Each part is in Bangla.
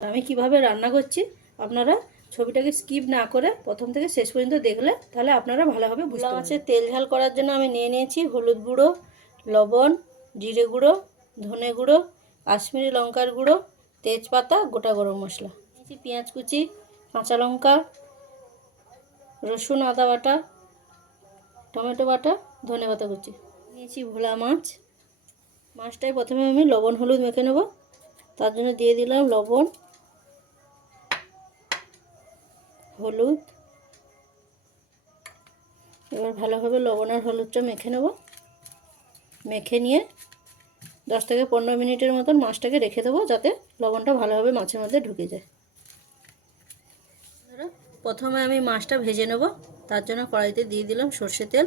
আমি কীভাবে রান্না করছি আপনারা ছবিটাকে স্কিপ না করে প্রথম থেকে শেষ পর্যন্ত দেখলে তাহলে আপনারা ভালোভাবে বুঝতে মাছের তেল ঝাল করার জন্য আমি নিয়ে নিয়েছি হলুদ গুঁড়ো লবণ জিরে গুঁড়ো ধনে গুঁড়ো কাশ্মীরি লঙ্কার গুঁড়ো তেজপাতা গোটা গরম মশলা। নিয়েছি পেঁয়াজ কুচি কাঁচা লঙ্কা রসুন আদা বাটা টমেটো বাটা ধনে পাতা কুচি। নিয়েছি ভোলা মাছ। মাছটাই প্রথমে আমি লবণ হলুদ মেখে নেব। তার জন্য দিয়ে দিলাম লবণ হলুদ। এবার ভালোভাবে লবণ আর হলুদটা মেখে নেব। মেখে নিয়ে দশ থেকে পনেরো মিনিটের মতন মাছটাকে রেখে দেবো যাতে লবণটা ভালোভাবে মাছের মধ্যে ঢুকে যায়। প্রথমে আমি মাছটা ভেজে নেব। তার জন্য কড়াইতে দিয়ে দিলাম সর্ষে তেল।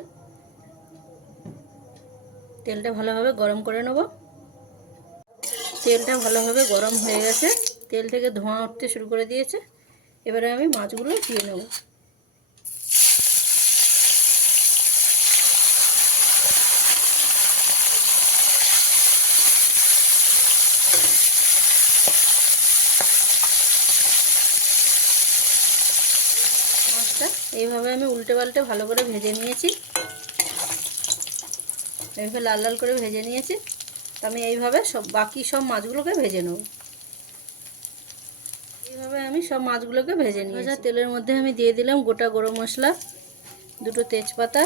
তেলটা ভালোভাবে গরম করে নেব। তেলটা ভালোভাবে গরম হয়ে গেছে। তেল থেকে ধোঁয়া উঠতে শুরু করে দিয়েছে। এবারে আমি মাছগুলো দিয়ে নেব। মাছটা এইভাবে আমি উল্টে পাল্টে ভালো করে ভেজে নিয়েছি। এইভাবে লাল লাল করে ভেজে নিয়েছি। আমি এইভাবে সব বাকি সব মাছগুলোকে ভেজে নেব। এইভাবে আমি সব মাছগুলোকে ভেজে নিই ভাজা তেলের মধ্যে আমি দিয়ে দিলাম গোটা গরম মশলা, দুটো তেজপাতা।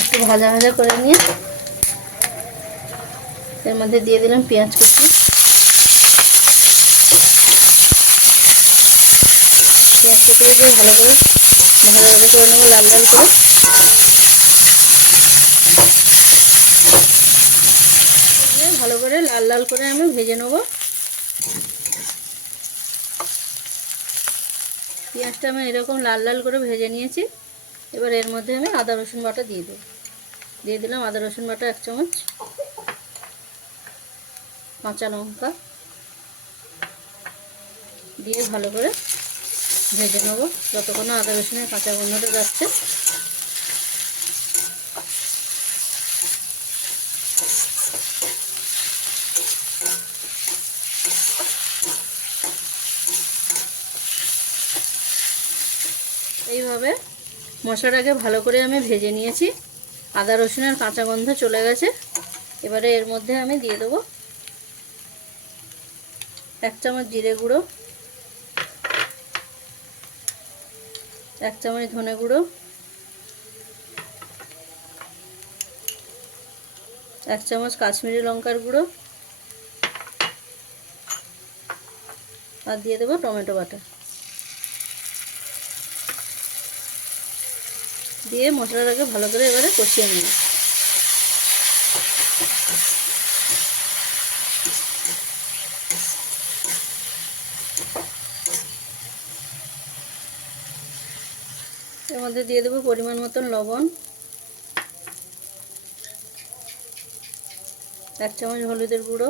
একটু ভাজা ভাজা করে নিয়ে এর মধ্যে দিয়ে দিলাম পেঁয়াজ কুচি। পেঁয়াজ কুচি দিয়ে ভালো করে ভাজা ভাজা করে নেব লাল লাল করে। ভালো করে লাল লাল করে আমি ভেজে নেব। পেঁয়াজটা আমি এরকম লাল লাল করে ভেজে নিয়েছি। এবার এর মধ্যে আমি আদা, রসুন বাটা দিয়ে দেবো। দিয়ে দিলাম আদা, রসুন বাটা এক চামচ। কাঁচা লঙ্কা। দিয়ে ভালো করে ভেজে নেব। যতক্ষণ আদা, রসুনের কাঁচা গন্ধটা যাচ্ছে। এইভাবে মশলাটাকে ভালো করে আমি ভেজে নিয়েছি। আদা রসুনের কাঁচা গন্ধ চলে গেছে। এবারে এর মধ্যে আমি দিয়ে দেবো এক চামচ জিরে গুঁড়ো, এক চামচ ধনে গুঁড়ো, এক চামচ কাশ্মীরি লঙ্কার গুঁড়ো আর দিয়ে দেবো টমেটো বাটা। দিয়ে মশলাটাকে ভালো করে এবারে কষিয়ে নেব। এর মধ্যে দিয়ে দেবো পরিমাণ মতন লবণ। এক চামচ হলুদের গুঁড়ো।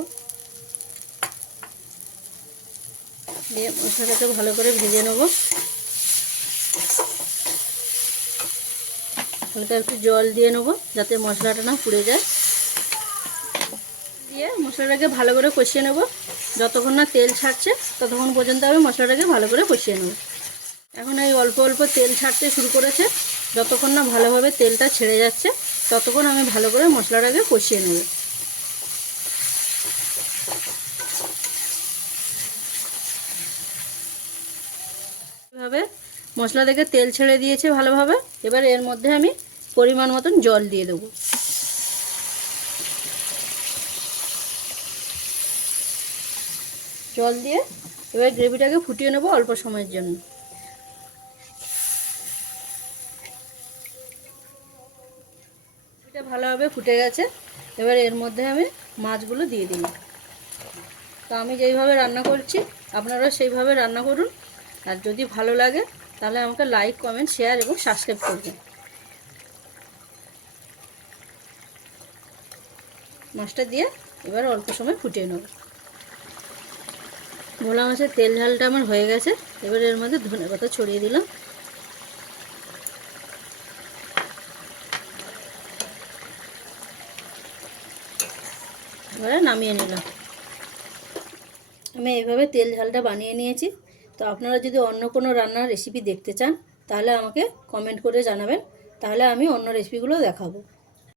দিয়ে মশলাটাকে ভালো করে ভেজে নেব। হালকা একটু জল দিয়ে নেব যাতে মশলাটা না পুড়ে যায়। দিয়ে মশলাটাকে ভালো করে কষিয়ে নেব। যতক্ষণ না তেল ছাড়ছে, ততক্ষণ পর্যন্ত আমি মশলাটাকে ভালো করে কষিয়ে নেব। এখন এই অল্প অল্প তেল ছাড়তে শুরু করেছে। যতক্ষণ না ভালোভাবে তেলটা ছেড়ে যাচ্ছে, ততক্ষণ আমি ভালো করে মশলাটাকে কষিয়ে নেব। এভাবে মশলা থেকে তেল ছেড়ে দিয়েছে ভালোভাবে। এবার এর মধ্যে আমি পরিমাণ মতন জল দিয়ে দেবো। জল দিয়ে এবার গ্রেভিটাকে ফুটিয়ে নেব অল্প সময়ের জন্য। এটা ভালোভাবে ফুটে গেছে। এবার এর মধ্যে আমি মাছগুলো দিয়ে দিই তো আমি যেইভাবে রান্না করছি, আপনারাও সেইভাবে রান্না করুন। আর যদি ভালো লাগে তাহলে আমাকে লাইক কমেন্ট শেয়ার এবং সাবস্ক্রাইব করবেন মাছটা দিয়ে এবার অল্প সময় ফুটিয়ে নেব। ভোলা মাছের তেল ঝালটা আমার হয়ে গেছে। এবার এর মধ্যে ধনে পাতা ছড়িয়ে দিলাম। এবারে নামিয়ে নিলাম। আমি এইভাবে তেল ঝালটা বানিয়ে নিয়েছি। তো আপনারা যদি অন্য কোনো রান্নার রেসিপি দেখতে চান, তাহলে আমাকে কমেন্ট করে জানাবেন। তাহলে আমি অন্য রেসিপিগুলো দেখাবো।